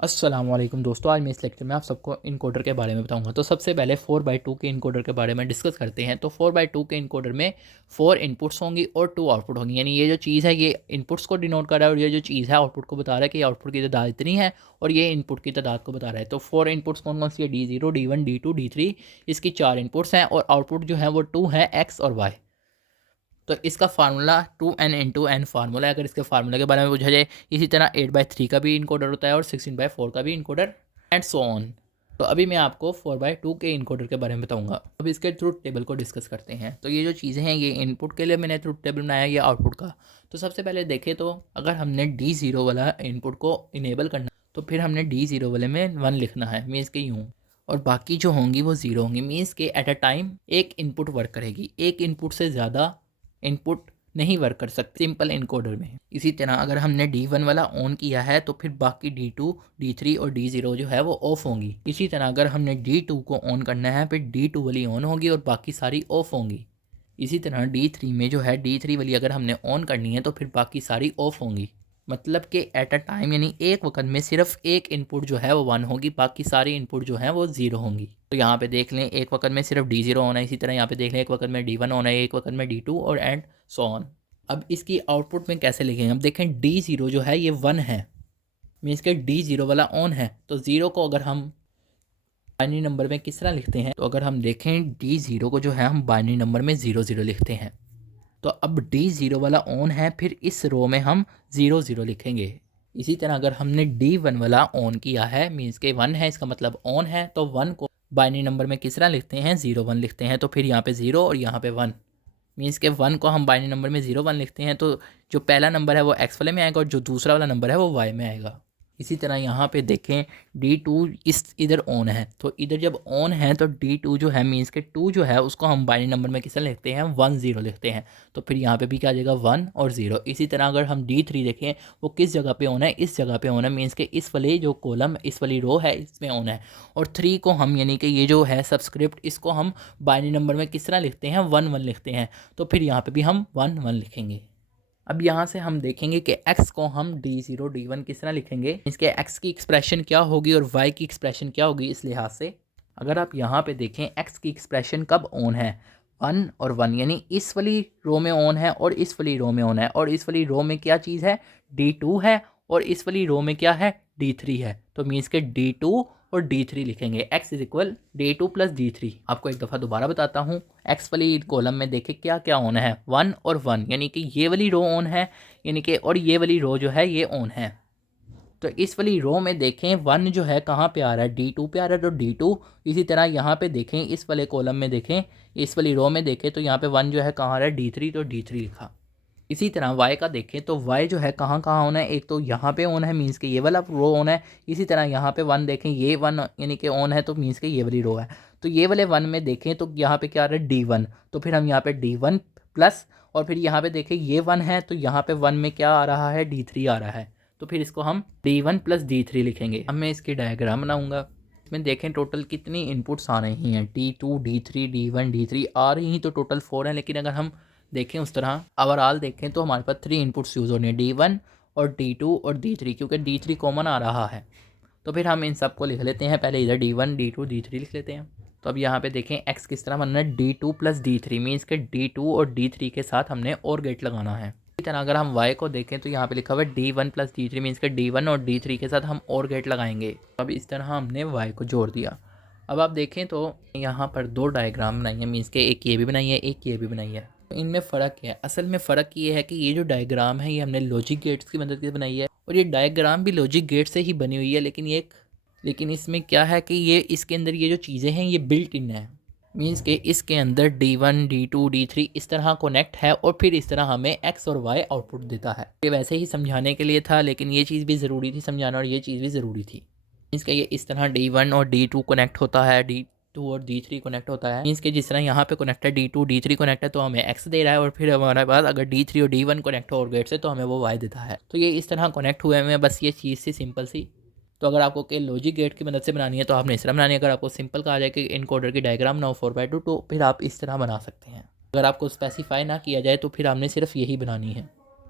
अस्सलाम वालेकुम दोस्तों, आज मैं इस लेक्चर में आप सबको इनकोडर के बारे में बताऊंगा। तो सबसे पहले 4x2 के इनकोडर के बारे में डिस्कस करते हैं। तो 4x2 के इनकोडर में 4 इनपुट्स होंगी और 2 आउटपुट होंगी। यानी ये जो चीज़ है ये इनपुट्स को डिनोट कर रहा है और ये जो चीज़ है आउटपुट को बता रहा है कि आउटपुट की तादाद इतनी है और ये इनपुट की तादाद को बता रहा है। तो 4 इनपुट्स कौन कौन सी है? D0, D1, D2, D3। इसकी 4 इनपुट्स हैं और आउटपुट जो है वो 2 है, X और Y। तो इसका फार्मूला 2n × n फार्मूला है। अगर इसके फार्मूला के बारे में पूछा जाए, इसी तरह 8/3 का भी इनकोडर होता है और 16/4 का भी इनकोडर एंड सो ऑन। तो अभी मैं आपको 4x2 के इनकोडर के बारे में बताऊंगा। अब इसके ट्रुथ टेबल को डिस्कस करते हैं। तो ये जो चीज़ें हैं ये इनपुट के लिए मैंने ट्रुथ टेबल बनाया है, ये आउटपुट का। तो सबसे पहले देखें तो अगर हमने D0 वाला इनपुट को इनेबल करना तो फिर हमने D0 वाले में 1 लिखना है, मीन्स के यूँ, और बाकी जो होंगी वो 0 होंगी। मीन्स के एट अ टाइम एक इनपुट वर्क करेगी, एक इनपुट से ज़्यादा इनपुट नहीं वर्क कर सकते सिंपल इनकोडर में। इसी तरह अगर हमने D1 वाला ऑन किया है तो फिर बाकी D2, D3 और D0 जो है वो ऑफ होंगी। इसी तरह अगर हमने D2 को ऑन करना है फिर D2 वाली ऑन होगी और बाकी सारी ऑफ होंगी। इसी तरह D3 में जो है D3 वाली अगर हमने ऑन करनी है तो फिर बाकी सारी ऑफ होंगी। मतलब कि एट अ टाइम यानी एक वक्त में सिर्फ एक इनपुट जो है वो 1 होगी, बाकी सारी इनपुट जो है वो 0 होंगी। तो यहाँ पे देख लें एक वक्त में सिर्फ D0 होना है। इसी तरह यहाँ पे देख लें एक वक्त में D1 होना है, एक वक्त में D2 और एंड सो ऑन। अब इसकी आउटपुट में कैसे लिखेंगे? अब देखें D0 जो है ये 1 है, मीन्स के D0 वाला ऑन है। तो 0 को अगर हम बाइनरी नंबर में किस तरह लिखते हैं? तो अगर हम देखें D0 को जो है हम बाइनरी नंबर में 00 लिखते हैं। तो अब D0 वाला ऑन है, फिर इस रो में हम 00 लिखेंगे। इसी तरह अगर हमने D1 वाला ऑन किया है, मीन्स के 1 है, इसका मतलब ऑन है, तो 1 को बाइनरी नंबर में किस तरह लिखते हैं? 01 लिखते हैं। तो फिर यहाँ पे 0 और यहाँ पे 1, मीन्स के 1 को हम बाइनरी नंबर में 01 लिखते हैं। तो जो पहला नंबर है वो एक्स वाले में आएगा और जो दूसरा वाला नंबर है वो वाई में आएगा। इसी तरह यहाँ पे देखें D2 इस इधर ऑन है, तो इधर जब ऑन है तो D2 जो है मीन्स के 2 जो है उसको हम बाइनरी नंबर में किसे लिखते हैं? 10 लिखते हैं। तो फिर यहाँ पे भी क्या आ जाएगा? 1 और 0। इसी तरह अगर हम D3 देखें वो किस जगह पे ऑन है? इस जगह पे ऑन है, मीन्स के इस वाली जो कॉलम इस वाली रो है इसमें ऑन है। और 3 को हम यानी कि ये जो है सबस्क्रिप्ट इसको हम बाइनरी नंबर में किस तरह लिखते हैं? 1 1 लिखते हैं। तो फिर यहाँ पर भी हम 1 1 लिखेंगे। अब यहाँ से हम देखेंगे कि x को हम D0 D1 किस तरह लिखेंगे, इसके x की एक्सप्रेशन क्या होगी और y की एक्सप्रेशन क्या होगी। इस लिहाज से अगर आप यहाँ पे देखें x की एक्सप्रेशन कब ऑन है? 1 और 1, यानी इस वाली रो में ऑन है और इस वाली रो में ऑन है। और इस वाली रो में क्या चीज़ है? D2 है और इस वाली रो में क्या है? D3 है। तो मीन्स के D2 और D3 लिखेंगे। x is equal D2 + D3। आपको एक दफ़ा दोबारा बताता हूँ। x वाली कॉलम में देखें क्या क्या ऑन है? 1 और 1, यानी कि ये वाली रो ऑन है, यानी कि, और ये वाली रो जो है ये ऑन है। तो इस वाली रो में देखें 1 जो है कहाँ पे आ रहा है? D2 पे आ रहा है, तो D2। इसी तरह यहाँ पे देखें इस वाले कॉलम में देखें, इस वाली रो में देखें तो यहाँ पे 1 जो है कहाँ आ रहा है? D3, तो D3 लिखा। इसी तरह y का देखें तो y जो है कहाँ कहाँ ऑन है? एक तो यहाँ पे ऑन है, मीन्स के ये वाला रो ऑन है। इसी तरह यहाँ पे 1 देखें, ये 1 यानी कि ऑन है, तो मीन्स के ये वाली रो है। तो ये वाले 1 में देखें तो यहाँ पे क्या आ रहा है? D1। तो फिर हम यहाँ पे D1 प्लस, और फिर यहाँ पे देखें ये 1 है तो यहाँ पे 1 में क्या आ रहा है? D3 आ रहा है। तो फिर इसको हम D1 + D3 लिखेंगे। अब मैं इसकी डायग्राम बनाऊँगा। इसमें देखें टोटल कितनी इनपुट्स आ रही हैं? D2 D3 D1 D3 आ रही हैं, तो टोटल 4 हैं। लेकिन अगर हम देखें उस तरह ओवरऑल देखें तो हमारे पास 3 इनपुट्स यूज़ होने हैं, D1 और D2 और D3, क्योंकि D3 कॉमन आ रहा है। तो फिर हम इन सब को लिख लेते हैं। पहले इधर D1 D2 D3 लिख लेते हैं। तो अब यहाँ पे देखें x किस तरह बनना है? D2 + D3, मीन्स के D2 और D3 के साथ हमने और गेट लगाना है। इसी तरह अगर हम y को देखें तो यहाँ पे लिखा हुआ है D1 + D3, मीन्स के D1 और D3 के साथ हम और गेट लगाएंगे। अब इस तरह हमने y को जोड़ दिया। अब आप देखें तो यहाँ पर 2 डायग्राम बनाई है, मीन्स के एक ये भी बनाई है, एक ये भी बनाई है। तो इनमें फ़र्क क्या है? असल में फ़र्क ये है कि ये जो डायग्राम है ये हमने लॉजिक गेट्स की मदद से बनाई है और ये डायग्राम भी लॉजिक गेट से ही बनी हुई है। लेकिन इसमें क्या है कि ये इसके अंदर ये जो चीज़ें हैं ये बिल्ट इन है, मीन्स के इसके अंदर D1 D2 D3 इस तरह कनेक्ट है और फिर इस तरह हमें x और y आउटपुट देता है। ये वैसे ही समझाने के लिए था, लेकिन ये चीज़ भी ज़रूरी थी समझाना और ये चीज़ भी ज़रूरी थी। मीन्स के ये इस तरह D1 और D2 कनेक्ट होता है, D2 और D3 कनेक्ट होता है। मीन्स के जिस तरह यहाँ पे कनेक्ट है D2 D3 कनेक्ट है तो हमें x दे रहा है, और फिर हमारे पास अगर D3 और D1 कनेक्ट हो और गेट से तो हमें वो y देता है। तो ये इस तरह कनेक्ट हुए हैं, बस ये चीज़ सी सिंपल सी। तो अगर आपको के लॉजिक गेट की मदद से बनानी है तो आपने इस तरह बनानी है। अगर आपको सिंपल कहा जाए कि इनकोडर की डायग्राम बनाओ 4x2, तो फिर आप इस तरह बना सकते हैं। अगर आपको स्पेसिफाई ना किया जाए तो फिर आपने सिर्फ यही बनानी है।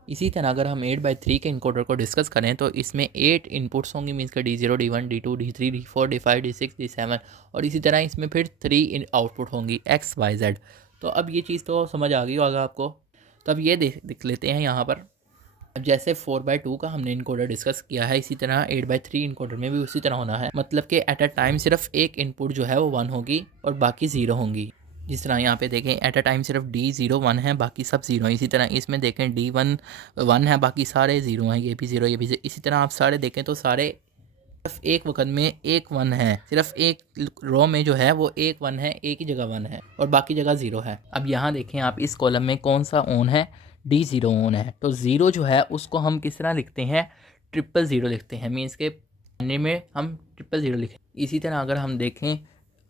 इसी तरह अगर हम 8x3 के इनकोडर को डिस्कस करें तो इसमें 8 इनपुट्स होंगे, मीन्स का D0, D1, D2, D3, D4, D5, D6, D7 और इसी तरह इसमें फिर 3 आउटपुट होंगी X, Y, Z। तो अब ये चीज़ तो समझ आ गई होगा आपको। तो अब ये देख लेते हैं यहाँ पर। अब जैसे 4x2 का हमने इनकोडर डिस्कस किया है, इसी तरह 8x3 इनकोडर में भी उसी तरह होना है। मतलब कि एट अ टाइम सिर्फ एक इनपुट जो है वो 1 होगी और बाकी 0 होंगी। जिस तरह यहाँ पे देखें एट अ टाइम सिर्फ D0 1 है, बाकी सब 0 हैं। इसी तरह इसमें देखें D1 1 है, बाकी सारे 0 हैं, ये भी 0, ये भी 0। इसी तरह आप सारे देखें तो सारे सिर्फ एक वक्त में एक 1 है, सिर्फ एक रो में जो है वो एक 1 है, एक ही जगह 1 है और बाकी जगह 0 है। अब यहाँ देखें आप इस कॉलम में कौन सा ऑन है, D0 ऑन है। तो 0 जो है उसको हम किस तरह लिखते हैं, 000 लिखते हैं, मीन्स के में हम 000 लिखें। इसी तरह अगर हम देखें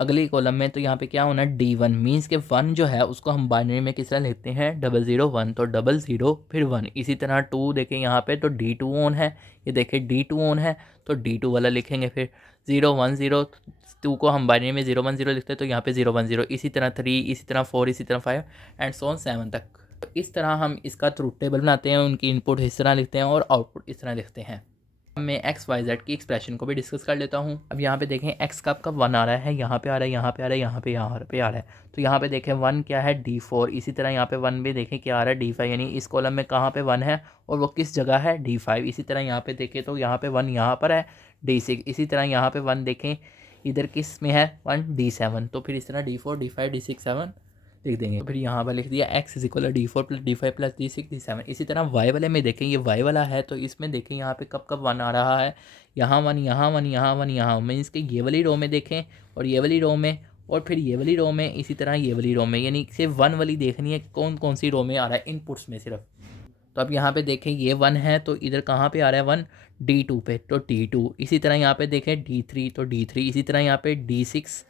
अगली कॉलम में तो यहाँ पे क्या होना है, D1, मीन्स के 1 जो है उसको हम बाइनरी में किस तरह लिखते हैं, 001, तो 00 फिर 1। इसी तरह 2 देखें यहाँ पे तो D2 ऑन है, ये देखें D2 ऑन है तो D2 वाला लिखेंगे। फिर 010 2 को हम बाइनरी में 010 लिखते हैं तो यहाँ पे 010। इसी तरह 3, इसी तरह 4, इसी तरह 5 एंड सो ऑन 7 तक। तो इस तरह हम इसका ट्रूथ टेबल बनाते हैं, उनकी इनपुट इस तरह लिखते हैं और आउटपुट इस तरह लिखते हैं। मैं एक्स वाई जेड की एक्सप्रेशन को भी डिस्कस कर लेता हूँ। अब यहाँ पे देखें एक्स कब 1 आ रहा है, यहाँ पे आ रहा है, यहाँ पे आ रहा है, यहाँ पे आ रहा है। तो यहाँ पे देखें 1 क्या है, D4। इसी तरह यहाँ पे 1 भी देखें क्या आ रहा है, D5, यानी इस कॉलम में कहाँ पे 1 है और वो किस जगह है, D5। इसी तरह यहाँ पे देखें तो यहाँ पे 1 यहाँ पर है, D6। इसी तरह यहाँ पे 1 देखें इधर किस में है, 1 D7। तो फिर इस तरह D4, D5, D6, 7 लिख देंगे। फिर यहाँ पर लिख दिया x equal D4 + D5 + D6, D7। इसी तरह y वाले में देखें, ये y वाला है तो इसमें देखें यहाँ पे कब 1 आ रहा है, यहाँ 1, यहाँ 1, यहाँ 1, यहाँ मीन्स कि ये वाली रो में देखें और ये वाली रो में और फिर ये वाली रो में, इसी तरह ये वाली रो में, यानी सिर्फ 1 वाली देखनी है कौन कौन सी रो में आ रहा है इनपुट्स में सिर्फ। तो अब यहाँ पे देखें ये 1 है तो इधर कहाँ पे आ रहा है 1, D2 पे, तो D2। इसी तरह यहाँ पे देखें D3 तो D3। इसी तरह यहाँ पे D6,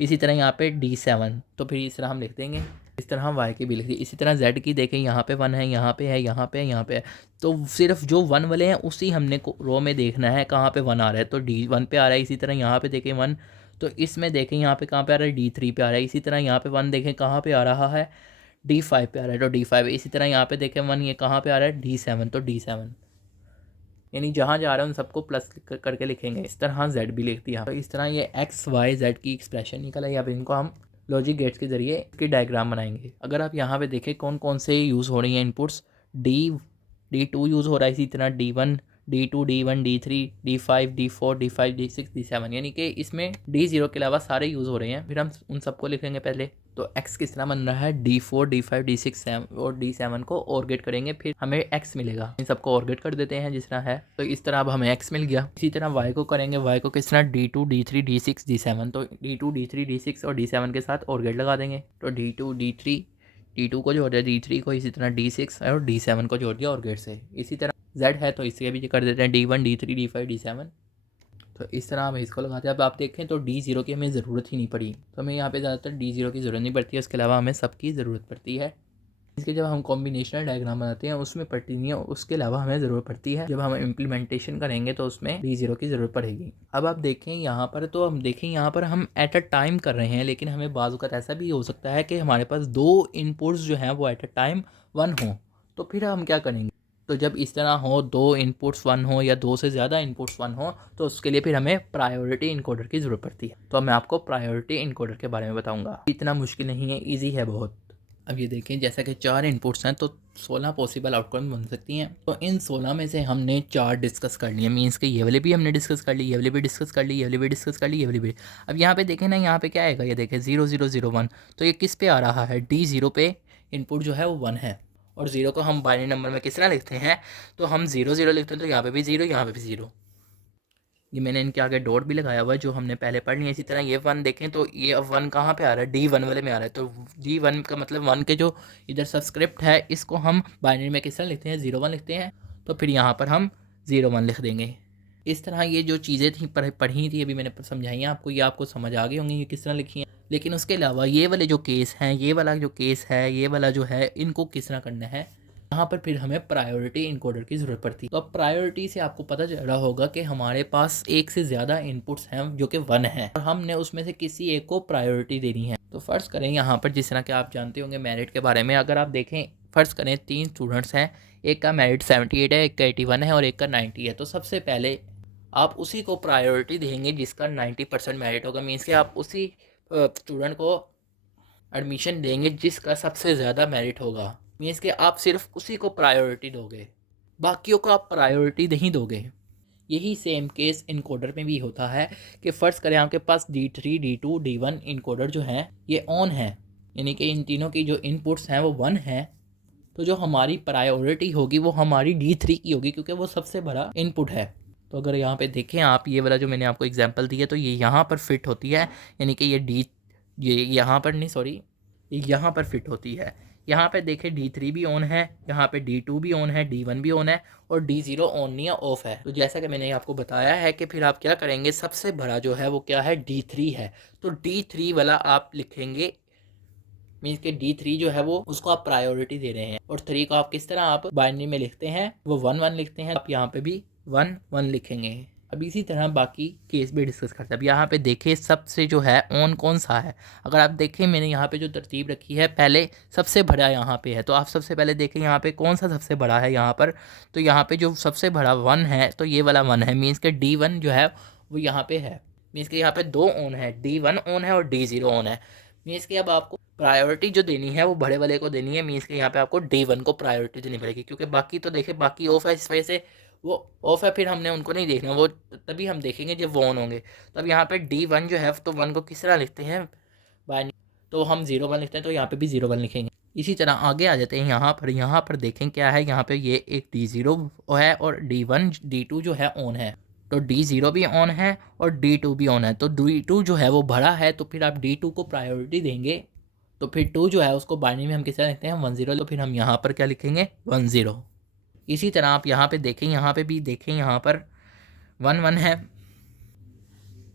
इसी तरह यहाँ पे D7। तो फिर इस तरह हम लिख देंगे, इस तरह हम y की भी लिख दी। इसी तरह z की देखें, यहाँ पे 1 है, यहाँ पे है, यहाँ पे है, यहाँ पे है। तो सिर्फ जो 1 वाले हैं उसी हमने रो में देखना है कहाँ पे 1 आ रहा है, तो D1 पे आ रहा है। इसी तरह यहाँ पे देखें 1, तो इसमें देखें यहाँ पे कहाँ पे आ रहा है, D3 पे आ रहा है। इसी तरह यहाँ पे 1 देखें कहाँ पे आ रहा है, D5 पे आ रहा है, तो D5। इसी तरह यहाँ पे देखें 1 ये कहाँ पे आ रहा है, D7, तो D7। यानी जहाँ जा रहा है उन सबको प्लस करके लिखेंगे। इस तरह z भी लिख दिया। तो इस तरह ये x y z की एक्सप्रेशन निकल आई। अब इनको हम लॉजिक गेट्स के ज़रिए इसकी डायग्राम बनाएंगे। अगर आप यहाँ पे देखें कौन कौन से यूज़ हो रही हैं इनपुट्स, D2 यूज़ हो रहा है, इसी तरह D1, D2, D1, D3, D5, D4, D5, D6, D7, यानी कि इसमें D0 के अलावा सारे यूज़ हो रहे हैं। फिर हम उन सबको लिखेंगे पहले। तो x किस तरह बन रहा है, D4, D5, D6, 7 और D7 को और गेट करेंगे, फिर हमें x मिलेगा। इन सबको और गेट कर देते हैं जिस तरह है। तो इस तरह अब हमें x मिल गया। इसी तरह y को करेंगे, y को किस तरह, D2, D3, D6, D7। तो D2, D3, D6 और D7 के साथ और गेट लगा देंगे। तो D2, D3, D2 को जोड़ दिया D3 को, इसी तरह D6 और D7 को जोड़ दिया और गेट से। इसी तरह z है तो इसके भी कर देते हैं D1, D3, D5, D7। तो इस तरह हम इसको लगाते हैं। अब आप देखें तो D0 की हमें ज़रूरत ही नहीं पड़ी, तो हमें यहाँ पे ज़्यादातर D0 की ज़रूरत नहीं पड़ती है, उसके अलावा हमें सबकी ज़रूरत पड़ती है। इसके जब हम कॉम्बिनेशनल डायग्राम बनाते हैं उसमें पड़ती नहीं है, उसके अलावा हमें ज़रूरत पड़ती है। जब हम इम्प्लीमेंटेशन करेंगे तो उसमें D0 की ज़रूरत पड़ेगी। अब आप देखें यहाँ पर, तो हम देखें यहाँ पर हम एट अ टाइम कर रहे हैं, लेकिन हमें बाज़ वक़्त ऐसा भी हो सकता है कि हमारे पास 2 इनपुट्स जो हैं वो एट अ टाइम 1 हों। तो फिर हम क्या करेंगे, तो जब इस तरह हो 2 इनपुट्स 1 हो या 2 से ज़्यादा इनपुट्स 1 हो, तो उसके लिए फिर हमें प्रायोरिटी इनकोडर की ज़रूरत पड़ती है। तो मैं आपको प्रायोरिटी इनकोडर के बारे में बताऊंगा। इतना मुश्किल नहीं है, इजी है बहुत। अब ये देखें जैसा कि 4 इनपुट्स हैं तो 16 पॉसिबल आउटकम बन सकती हैं। तो इन 16 में से हमने 4 डिस्कस कर लिए, मीन्स के ये वाले भी हमने डिस्कस कर ली, ये वाले भी डिस्कस कर ली, ये वाले भी डिस्कस कर ली, ये वाले भी। अब यहाँ पे देखें ना, यहाँ पे क्या आएगा, ये देखें 0 0 0 1। तो ये किस पे आ रहा है, D0 पे इनपुट जो है वो 1 है। और 0 को हम बाइनरी नंबर में किस तरह लिखते हैं, तो हम 0 0 लिखते हैं, तो यहाँ पे भी 0, यहाँ पे भी 0। ये मैंने इनके आगे डॉट भी लगाया हुआ है जो हमने पहले पढ़ लिया। इसी तरह ये 1 देखें तो ये अब 1 कहाँ पे आ रहा है, D1 वाले में आ रहा है। तो D1 का मतलब 1 के जो इधर सबस्क्रिप्ट है इसको हम बाइनरी में किस तरह लिखते हैं, 0 1 लिखते हैं। तो फिर यहाँ पर हम 0 1 लिख देंगे। इस तरह ये जो चीज़ें थी पढ़ी थी अभी मैंने समझाई हैं आपको, ये आपको समझ आ गई होंगी ये किस तरह लिखी हैं। लेकिन उसके अलावा ये वाले जो केस हैं, ये वाला जो केस है, ये वाला जो है, इनको किस तरह करना है, यहाँ पर फिर हमें प्रायोरिटी इनकोडर की ज़रूरत पड़ती है। तो अब प्रायोरिटी से आपको पता चल रहा होगा कि हमारे पास एक से ज़्यादा इनपुट्स हैं जो कि 1 है और हमने उसमें से किसी एक को प्रायोरिटी देनी है। तो फ़र्ज़ करें यहाँ पर जिस तरह के आप जानते होंगे मेरिट के बारे में, अगर आप देखें फ़र्ज़ करें 3 स्टूडेंट्स हैं, एक का मेरिट 78 है, एक का 81 है और एक का 90 है। तो सबसे पहले आप उसी को प्रायोरिटी देंगे जिसका 90% मेरिट होगा। मीन्स कि आप उसी स्टूडेंट को एडमिशन देंगे जिसका सबसे ज़्यादा मेरिट होगा। मीन्स कि आप सिर्फ उसी को प्रायोरिटी दोगे, बाकियों को आप प्रायोरिटी नहीं दोगे। यही सेम केस इनकोडर में भी होता है कि फ़र्ज़ करें आपके पास D3, D2, D1 इनकोडर जो हैं ये ऑन है, यानी कि इन तीनों की जो इनपुट्स हैं वो 1 है। तो जो हमारी प्रायोरिटी होगी वो हमारी D3 की होगी, क्योंकि वो सबसे बड़ा इनपुट है। तो अगर यहाँ पे देखें आप, ये वाला जो मैंने आपको एग्जांपल दिया तो ये यहाँ पर फिट होती है, यानी कि ये यहाँ पर नहीं, सॉरी, ये यहाँ पर फिट होती है। यहाँ पे देखें D3 भी ऑन है, यहाँ पे D2 भी ऑन है, D1 भी ऑन है और D0 ऑन नहीं है, ऑफ है। तो जैसा कि मैंने आपको बताया है कि फिर आप क्या करेंगे, सबसे बड़ा जो है वो क्या है, D3 है। तो D3 वाला आप लिखेंगे, मीन्स के D3 जो है वो उसको आप प्रायोरिटी दे रहे हैं। और 3 को आप किस तरह आप बाइनरी में लिखते हैं, वो 1 1 लिखते हैं। आप यहाँ पे भी 1 1 लिखेंगे। अब इसी तरह बाकी केस भी डिस्कस करते हैं। अब यहाँ पे देखें सबसे जो है ऑन कौन सा है। अगर आप देखें मैंने यहाँ पे जो तरतीब रखी है, पहले सबसे बड़ा यहाँ पे है, तो आप सबसे पहले देखें यहाँ पे कौन सा सबसे बड़ा है यहाँ पर। तो यहाँ पे जो सबसे बड़ा 1 है, तो ये वाला 1 है। मीन्स के D1 जो है वो यहाँ पे है। मीन्स के यहाँ पे 2 ऑन है, D1 ऑन है और D0 ऑन है। मीन्स के अब आपको प्रायोरिटी जो देनी है वो बड़े वाले को देनी है। मीन्स के यहाँ पे आपको D1 को प्रायोरिटी देनी पड़ेगी, क्योंकि बाकी तो देखें बाकी ऑफ है, इस वजह से वो ऑफ है, फिर हमने उनको नहीं देखना, वो तभी हम देखेंगे जब वो ऑन होंगे। तो अब यहाँ पे D1 जो है तो 1 को किस तरह लिखते हैं, बाइनरी, तो हम 0 1 लिखते हैं, तो यहाँ पे भी 0 1 लिखेंगे। इसी तरह आगे आ जाते हैं यहाँ पर देखें क्या है, यहाँ पे ये एक D0 है और D1 D2 जो है ऑन है। तो D0 भी ऑन है और D2 भी ऑन है। तो D2 जो है वो बड़ा है, तो फिर आप D2 को प्रायोरिटी देंगे। तो फिर 2 जो है उसको बाइनरी में हम किस तरह लिखते हैं, 1 0। तो फिर हम यहाँ पर क्या लिखेंगे, 1 0। इसी तरह आप यहाँ पे देखें, यहाँ पे भी देखें, यहाँ पर 1 1 है।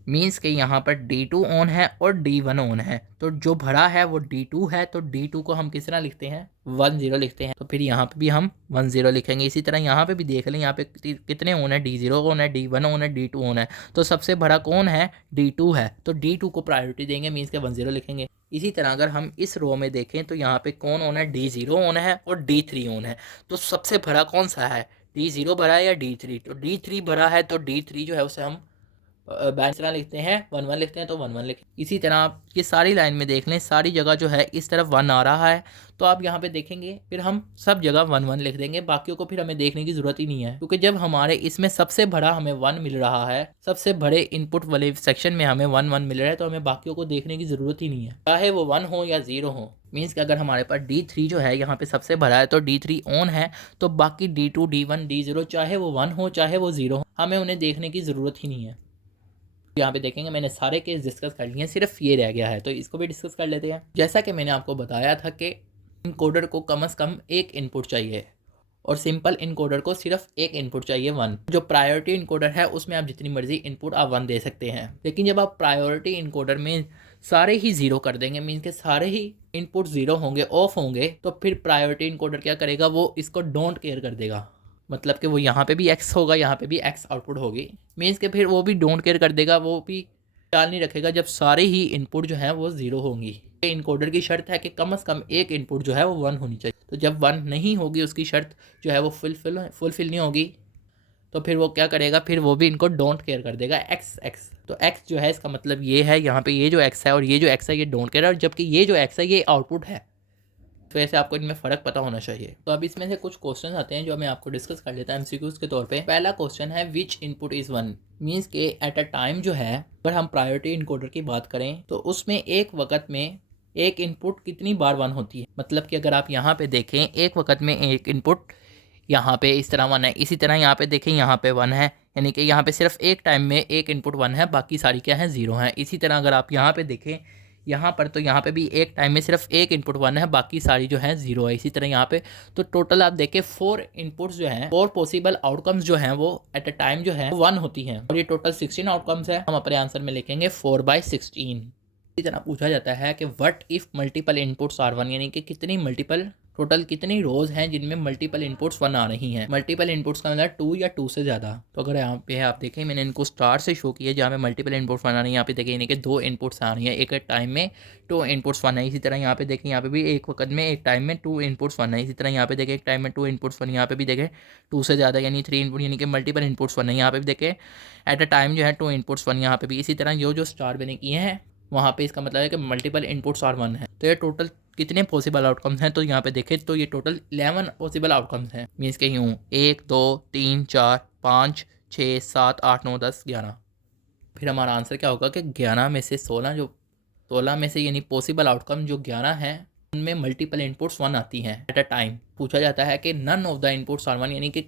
मीन्स के यहाँ पर D2 ऑन है और D1 ऑन है। तो जो भरा है वो D2 है, तो D2 को हम किस तरह लिखते हैं, 1 0 लिखते हैं। तो फिर यहाँ पे भी हम 1 0 लिखेंगे। इसी तरह यहाँ पे भी देख लें, यहाँ पे कितने ऑन है, D0 ऑन है, D1 ऑन है, D2 ऑन है। तो सबसे बड़ा कौन है, D2 है। तो D2 को प्रायोरिटी देंगे, मीन्स के 1 0 लिखेंगे। इसी तरह अगर हम इस रो में देखें तो यहाँ पे कौन ऑन है, D0 ऑन है और D3 ऑन है। तो सबसे बड़ा कौन सा है, D0 भरा है या D3। तो D3 भरा है, तो D3 जो है उसे हम बैलेंस तरह लिखते हैं, 1 1 लिखते हैं, तो 1 1 लिखें। इसी तरह आप ये सारी लाइन में देख लें, सारी जगह जो है इस तरफ 1 आ रहा है, तो आप यहाँ पे देखेंगे फिर हम सब जगह 1 1 लिख देंगे। बाकियों को फिर हमें देखने की ज़रूरत ही नहीं है, क्योंकि जब हमारे इसमें सबसे बड़ा हमें 1 मिल रहा है, सबसे बड़े इनपुट वाले सेक्शन में हमें 1 1 मिल रहा है, तो हमें बाकियों को देखने की ज़रूरत ही नहीं है, चाहे वो 1 हो या 0 हो। मीन्स कि अगर हमारे पास D3 जो है यहाँ पे सबसे बड़ा है, तो D3 ऑन है, तो बाकी D2 D1 D0 चाहे वो 1 हो चाहे वो 0 हो, हमें उन्हें देखने की ज़रूरत ही नहीं है। यहाँ पे देखेंगे मैंने सारे केस डिस्कस कर लिए हैं, सिर्फ ये रह गया है, तो इसको भी डिस्कस कर लेते हैं। जैसा कि मैंने आपको बताया था कि इनकोडर को कम से कम एक इनपुट चाहिए और सिंपल इनकोडर को सिर्फ एक इनपुट चाहिए, 1। जो प्रायोरिटी इनकोडर है उसमें आप जितनी मर्जी इनपुट आप 1 दे सकते हैं। लेकिन जब आप प्रायोरिटी इनकोडर में सारे ही 0 कर देंगे, मीन्स के सारे ही इनपुट 0 होंगे, ऑफ होंगे, तो फिर प्रायोरिटी इनकोडर क्या करेगा, वो इसको डोंट केयर कर देगा। मतलब कि वो यहाँ पे भी x होगा, यहाँ पे भी x आउटपुट होगी। मीन्स के फिर वो भी डोंट केयर कर देगा, वो भी ख्याल नहीं रखेगा जब सारे ही इनपुट जो है वो 0 होंगी। इनकोडर की शर्त है कि कम से कम एक इनपुट जो है वो 1 होनी चाहिए। तो जब 1 नहीं होगी, उसकी शर्त जो है वो फुलफिल नहीं होगी, तो फिर वो क्या करेगा, फिर वो भी इनको डोंट केयर कर देगा, x। तो x जो है इसका मतलब ये है, यहाँ पे ये जो x है और ये जो x है ये डोंट केयर है, और जबकि ये जो x है ये आउटपुट है। तो ऐसे आपको इनमें फ़र्क पता होना चाहिए। तो अब इसमें से कुछ क्वेश्चन आते हैं जो मैं आपको डिस्कस कर लेता हूँ MCQs के तौर पे। पहला क्वेश्चन है विच इनपुट इज़ 1। मीन्स के एट अ टाइम जो है, अगर हम प्रायोरिटी इनकोडर की बात करें तो उसमें एक वक्त में एक इनपुट कितनी बार 1 होती है। मतलब कि अगर आप यहाँ पे देखें, एक वक्त में एक इनपुट यहाँ पे इस तरह 1 है, इसी तरह यहाँ पे देखें यहाँ पे 1 है, यानी कि यहाँ पे सिर्फ एक टाइम में एक इनपुट 1 है, बाकी सारी क्या है, 0 है। इसी तरह अगर आप यहाँ पे देखें, यहाँ पर तो यहाँ पे भी एक टाइम में सिर्फ एक इनपुट 1 है, बाकी सारी जो है 0 है। इसी तरह यहाँ पे तो टोटल आप देखें 4 इनपुट्स जो हैं, 4 पॉसिबल आउटकम्स जो हैं वो एट अ टाइम जो है 1 होती हैं, और ये टोटल 16 आउटकम्स है। हम अपने आंसर में लिखेंगे 4/16। इसी तरह पूछा जाता है कि what if multiple inputs are 1, यानी कि कितनी मल्टीपल टोटल कितनी रोज़ हैं जिनमें मल्टीपल इनपुट्स 1 आ रही हैं। मल्टीपल इनपुट्स का मतलब 2 या 2 से ज़्यादा। तो अगर यहाँ पे आप देखें, मैंने इनको स्टार से शो किया जहाँ पे मल्टीपल इनपुट्स 1 आ रही है। यहाँ पे देखिए यानी कि 2 इनपुट्स आ रही हैं, एक टाइम में 2 इनपुट्स 1 है। इसी तरह यहाँ पे देखें, यहाँ पे भी एक वक्त में एक टाइम में 2 इनपुट्स 1 है। इसी तरह यहाँ पे देखें एक टाइम में 2 इनपुट्स 1, यहाँ पे भी देखें 2 से ज़्यादा यानी 3 इनपुट यानी कि मल्टीपल इनपुट्स 1 है। यहाँ पे भी देखें एट अ टाइम जो है 2 इनपुट्स 1, यहाँ पे भी इसी तरह जो स्टार मैंने किए हैं वहाँ पे इसका मतलब है कि मल्टीपल इनपुट्स आर 1 है। तो ये टोटल कितने पॉसिबल आउटकम्स हैं, तो यहाँ पे देखें तो ये टोटल 11 पॉसिबल आउटकम्स हैं। मीन्स के यूँ 1 2 3 4 5 6 7 8 9 10 11। फिर हमारा आंसर क्या होगा कि 11 में से 16 में से यानी पॉसिबल आउटकम जो 11 हैं उनमें मल्टीपल इनपुट्स 1 आती हैं एट अ टाइम। पूछा जाता है कि none of the inputs are 1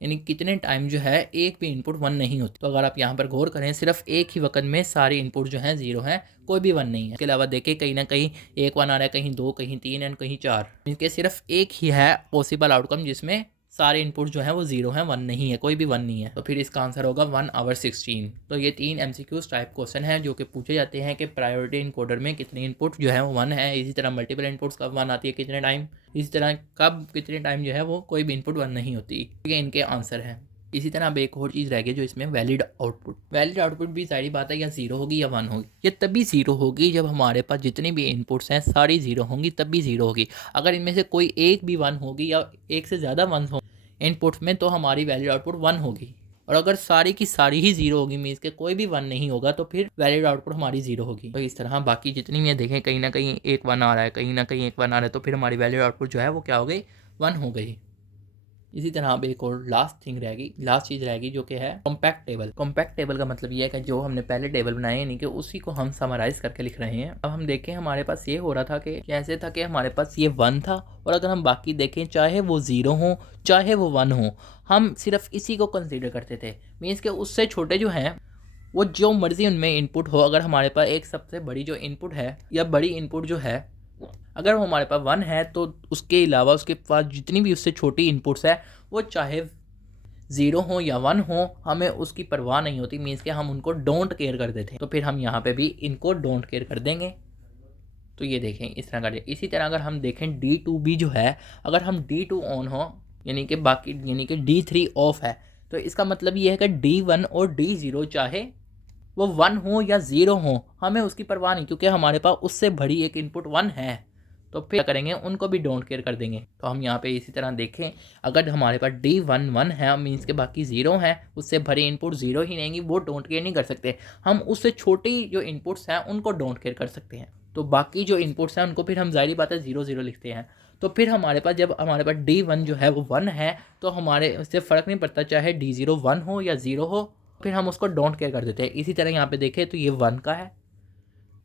यानी कितने टाइम जो है एक भी इनपुट 1 नहीं होती। तो अगर आप यहाँ पर गौर करें, सिर्फ एक ही वक्त में सारे इनपुट जो हैं 0 हैं, कोई भी 1 नहीं है। इसके अलावा देखें कहीं ना कहीं एक 1 आ रहा है, कहीं 2, कहीं 3 एंड कहीं 4। इनके सिर्फ एक ही है पॉसिबल आउटकम जिसमें सारे इनपुट जो हैं वो 0 हैं, 1 नहीं है, कोई भी 1 नहीं है। तो फिर इसका आंसर होगा 1 आवर 16। तो ये 3 MCQs टाइप क्वेश्चन है जो कि पूछे जाते हैं कि प्रायोरिटी इनकोडर में कितने इनपुट जो है वो 1 है। इसी तरह मल्टीपल इनपुट्स कब 1 आती है, कितने टाइम, इसी तरह कब कितने टाइम जो है वो कोई भी इनपुट 1 नहीं होती। ये इनके आंसर हैं। इसी तरह अब एक और चीज़ रह गई जो इसमें वैलिड आउटपुट भी सारी बात है या 0 होगी या 1 होगी। ये तभी 0 होगी जब हमारे पास जितनी भी इनपुट्स हैं सारी 0 होंगी, तभी 0 होगी। अगर इनमें से कोई एक भी 1 होगी या एक से ज़्यादा 1 हो इनपुट्स में, तो हमारी वैलिड आउटपुट 1 होगी। और अगर सारी की सारी ही 0 होगी, मीन्स के कोई भी 1 नहीं होगा, तो फिर वैलिड आउटपुट हमारी 0 होगी। तो इस तरह बाकी जितनी भी देखें कहीं ना कहीं एक 1 आ रहा है, कहीं ना कहीं एक 1 आ रहा है, तो फिर हमारी वैलिड आउटपुट जो है वो क्या हो गई, 1 हो गई। इसी तरह अब एक और लास्ट चीज़ रहेगी जो कि है कॉम्पैक्ट टेबल का मतलब ये है कि जो हमने पहले टेबल बनाए यानी कि उसी को हम समराइज़ करके लिख रहे हैं। अब हम देखें हमारे पास ये हो रहा था कि कैसे था कि हमारे पास ये 1 था, और अगर हम बाकी देखें चाहे वो 0 हो चाहे वो 1 हो, हम सिर्फ इसी को कंसीडर करते थे। मीन्स के उससे छोटे जो हैं वो जो मर्ज़ी उनमें इनपुट हो, अगर हमारे पास एक सबसे बड़ी जो इनपुट है या बड़ी इनपुट जो है अगर वो हमारे पास 1 है, तो उसके अलावा उसके पास जितनी भी उससे छोटी इनपुट्स है वो चाहे 0 हो या 1 हो, हमें उसकी परवाह नहीं होती। मीन्स के हम उनको डोंट केयर कर देते हैं। तो फिर हम यहाँ पे भी इनको डोंट केयर कर देंगे। तो ये देखें इस तरह कर। इसी तरह अगर हम देखें D2 भी जो है, अगर हम D2 ऑन हो यानी कि D3 ऑफ है, तो इसका मतलब ये है कि D1 और D0 चाहे वो 1 हो या 0 हो, हमें उसकी परवाह नहीं, क्योंकि हमारे पास उससे बड़ी एक इनपुट 1 है। तो फिर क्या करेंगे, उनको भी डोंट केयर कर देंगे। तो हम यहाँ पे इसी तरह देखें, अगर हमारे पास D1 1 है, मीन्स के बाकी 0 हैं, उससे भरी इनपुट 0 ही रहेंगी, वो डोंट केयर नहीं कर सकते। हम उससे छोटी जो इनपुट्स हैं उनको डोंट केयर कर सकते हैं। तो बाकी जो इनपुट्स हैं उनको फिर हम ज़ाहिर बात है 0 0 लिखते हैं। तो फिर हमारे पास जब हमारे पास D1 जो है वो 1 है, तो हमारे उससे फ़र्क नहीं पड़ता चाहे D0 1 हो या 0 हो, फिर हम उसको डोंट केयर कर देते हैं। इसी तरह यहाँ पे देखें तो ये 1 का है,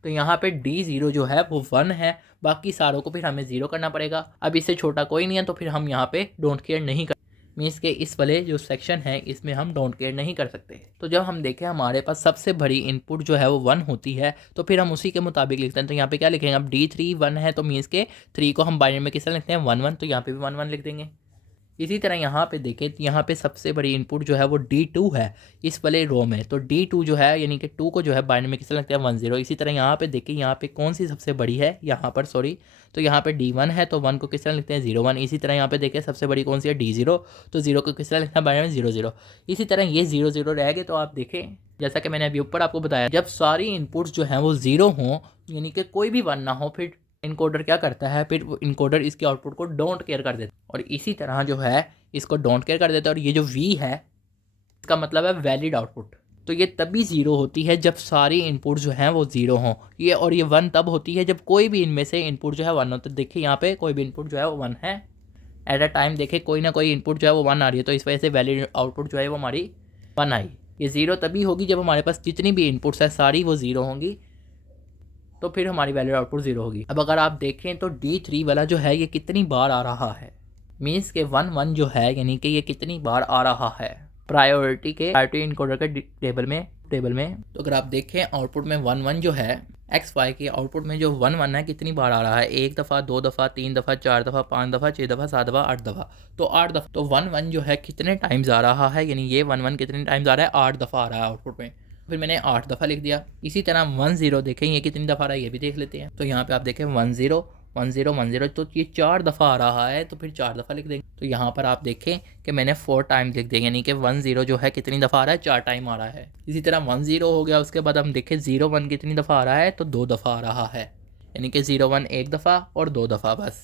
तो यहाँ पे D0 जो है वो 1 है, बाकी सारों को फिर हमें 0 करना पड़ेगा। अब इससे छोटा कोई नहीं है, तो फिर हम यहाँ पे डोंट केयर नहीं कर, मीन्स के इस वाले जो सेक्शन है इसमें हम डोंट केयर नहीं कर सकते। तो जब हम देखें हमारे पास सबसे बड़ी इनपुट जो है वो 1 होती है, तो फिर हम उसी के मुताबिक लिखते हैं। तो यहाँ पे क्या लिखेंगे, अब D3 1 है, तो मीन्स के 3 को हम बाइनरी में किस तरह लिखते हैं 1 1, तो यहाँ पे भी 1 1 लिख देंगे। इसी तरह यहाँ पे देखें तो यहाँ पे सबसे बड़ी इनपुट जो है वो D2 है इस वाले रो में, तो D2 जो है यानी कि 2 को जो है बाइनरी में किससे लगता है 1 0। इसी तरह यहाँ पे देखें यहाँ पे कौन सी सबसे बड़ी है, यहाँ पर तो यहाँ पे D1 है, तो 1 को किस तरह लिखते हैं 0 1। इसी तरह यहाँ पे देखें सबसे बड़ी कौन सी है D0, तो 0 को किस तरह लिखना है बाइनरी में 0 0। इसी तरह ये 0 0 रह गए। तो आप देखें जैसा कि मैंने अभी ऊपर आपको बताया, जब सारी इनपुट्स जो हैं वो 0 हों यानी कि कोई भी 1 ना हो, फिर इनकोडर क्या करता है, फिर इनकोडर इसके आउटपुट को डोंट केयर कर देता है, और इसी तरह जो है इसको डोंट केयर कर देता है। और ये जो V है इसका मतलब है वैलिड आउटपुट। तो ये तभी 0 होती है जब सारी इनपुट जो हैं वो 0 हों। ये 1 तब होती है जब कोई भी इनमें से इनपुट जो है 1 हो। तो देखिए यहाँ पे कोई भी इनपुट जो है वो 1 है एट अ टाइम। देखिए कोई ना कोई इनपुट जो है वो 1 आ रही है, तो इस वजह से वैलिड आउटपुट जो है वो हमारी 1 आई। ये 0 तभी होगी जब हमारे पास जितनी भी इनपुट्स है सारी वो 0 होंगी, तो फिर हमारी वैलिड आउटपुट 0 होगी। अब अगर आप देखें तो D3 वाला जो है ये कितनी बार आ रहा है, मीन्स के 1 1 जो है यानी कि ये कितनी बार आ रहा है प्रायोरिटी इनकोडर के टेबल में। तो अगर आप देखें आउटपुट में 1 1 जो है XY के आउटपुट में जो 1 1 है कितनी बार आ रहा है, 1 दफ़ा 2 दफ़ा 3 दफ़ा 4 दफ़ा 5 दफ़ा 6 दफ़ा 7 दफ़ा 8 दफ़ा, तो 8 दफ़ा। तो 1 1 जो है कितने टाइम्स आ रहा है, यानी ये 1 1 कितने टाइम्स आ रहा है, 8 दफ़ा आ रहा है आउटपुट में। फिर मैंने 8 दफ़ा लिख दिया। इसी तरह 1 0 देखें ये कितनी दफ़ा आ रहा है ये भी देख लेते हैं। तो यहाँ पे आप देखें 1 0 1010, तो ये 4 दफ़ा आ रहा है, तो फिर 4 दफ़ा लिख देंगे। तो यहाँ पर आप देखें कि मैंने 4 टाइम्स लिख दिया, यानी कि 10 जो है कितनी दफ़ा आ रहा है, 4 टाइम आ रहा है। इसी तरह 10 हो गया, उसके बाद हम देखें 01 कितनी दफ़ा आ रहा है, तो 2 दफ़ा आ रहा है, यानी कि 01 एक दफ़ा और 2 दफ़ा बस।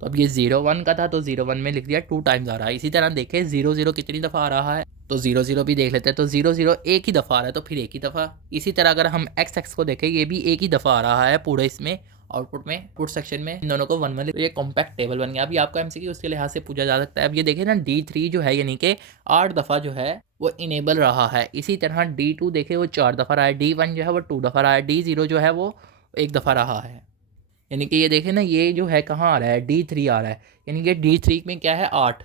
तो अब ये 01 का था, तो 01 में लिख दिया 2 टाइम्स आ रहा है। इसी तरह देखें 00 कितनी दफ़ा आ रहा है, तो 00 भी देख लेते हैं। तो 00 एक ही दफ़ा आ रहा है, तो फिर एक ही दफ़ा। इसी तरह अगर हम x को देखें, ये भी एक ही दफ़ा आ रहा है पूरे इसमें आउटपुट में, आउटपुट सेक्शन में, इन दोनों को 1 1 ये कॉम्पैक्ट टेबल बन गया। अभी आपका एमसीक्यू उसके लिहाज से पूछा जा सकता है। अब ये देखें ना, D3 जो है यानी कि 8 दफ़ा जो है वो इनेबल रहा है। इसी तरह D2 देखें वो 4 दफ़ा रहा है, D1 जो है वो 2 दफ़ा रहा है, D0 जो है वो 1 दफ़ा रहा है। यानी कि ये देखें ना, ये जो है कहाँ आ रहा है, D3 आ रहा है, यानी कि D3 में क्या है 8,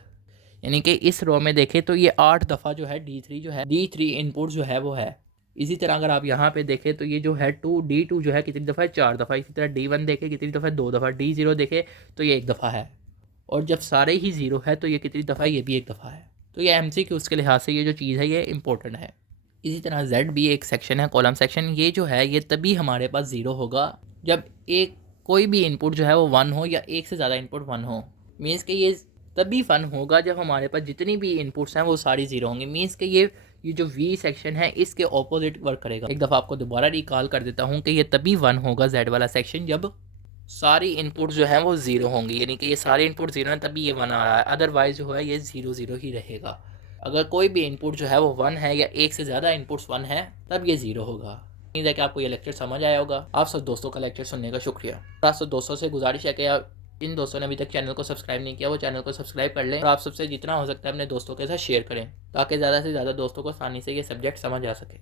यानी कि इस रो में देखें तो ये 8 दफ़ा जो है D3 इनपुट जो है वो है। इसी तरह अगर आप यहाँ पे देखें तो ये जो है D2 जो है कितनी दफ़ा है, 4 दफ़ा। इसी तरह D1 देखें कितनी दफ़ा है, 2 दफ़ा। D0 देखें तो ये 1 दफ़ा है, और जब सारे ही ज़ीरो है तो ये कितनी दफ़ा है, ये भी 1 दफ़ा है। तो ये MCQ के लिहाज से ये जो चीज़ है ये इंपॉर्टेंट है। इसी तरह Z भी एक सेक्शन है, कॉलम सेक्शन। ये जो है ये तभी हमारे पास 0 होगा जब एक कोई भी इनपुट जो है वो 1 हो, या एक से ज़्यादा इनपुट 1 हो। मीन्स कि ये तभी 1 होगा जब हमारे पास जितनी भी इनपुट्स हैं वो सारी 0 होंगी। मीन्स कि ये जो V सेक्शन है इसके ऑपोजिट वर्क करेगा। एक दफ़ा आपको दोबारा रिकॉल कर देता हूँ कि ये तभी 1 होगा Z वाला सेक्शन जब सारी इनपुट जो हैं वो 0 होंगी, यानी कि ये सारे इनपुट 0 हैं तभी ये 1 आ रहा है। अदरवाइज़ जो है ये 0 ही रहेगा। अगर कोई भी इनपुट जो है वो 1 है, या एक से ज़्यादा इनपुट्स 1 है, तब ये 0 होगा। उम्मीद है कि आपको ये लेक्चर समझ आया होगा। आप सब दोस्तों का लेक्चर सुनने का शुक्रिया। आप सब दोस्तों से गुजारिश है कि आप जिन दोस्तों ने अभी तक चैनल को सब्सक्राइब नहीं किया वो चैनल को सब्सक्राइब कर लें, और आप सबसे जितना हो सकता है अपने दोस्तों के साथ शेयर करें, ताकि ज़्यादा से ज़्यादा दोस्तों को आसानी से ये सब्जेक्ट समझ आ सके।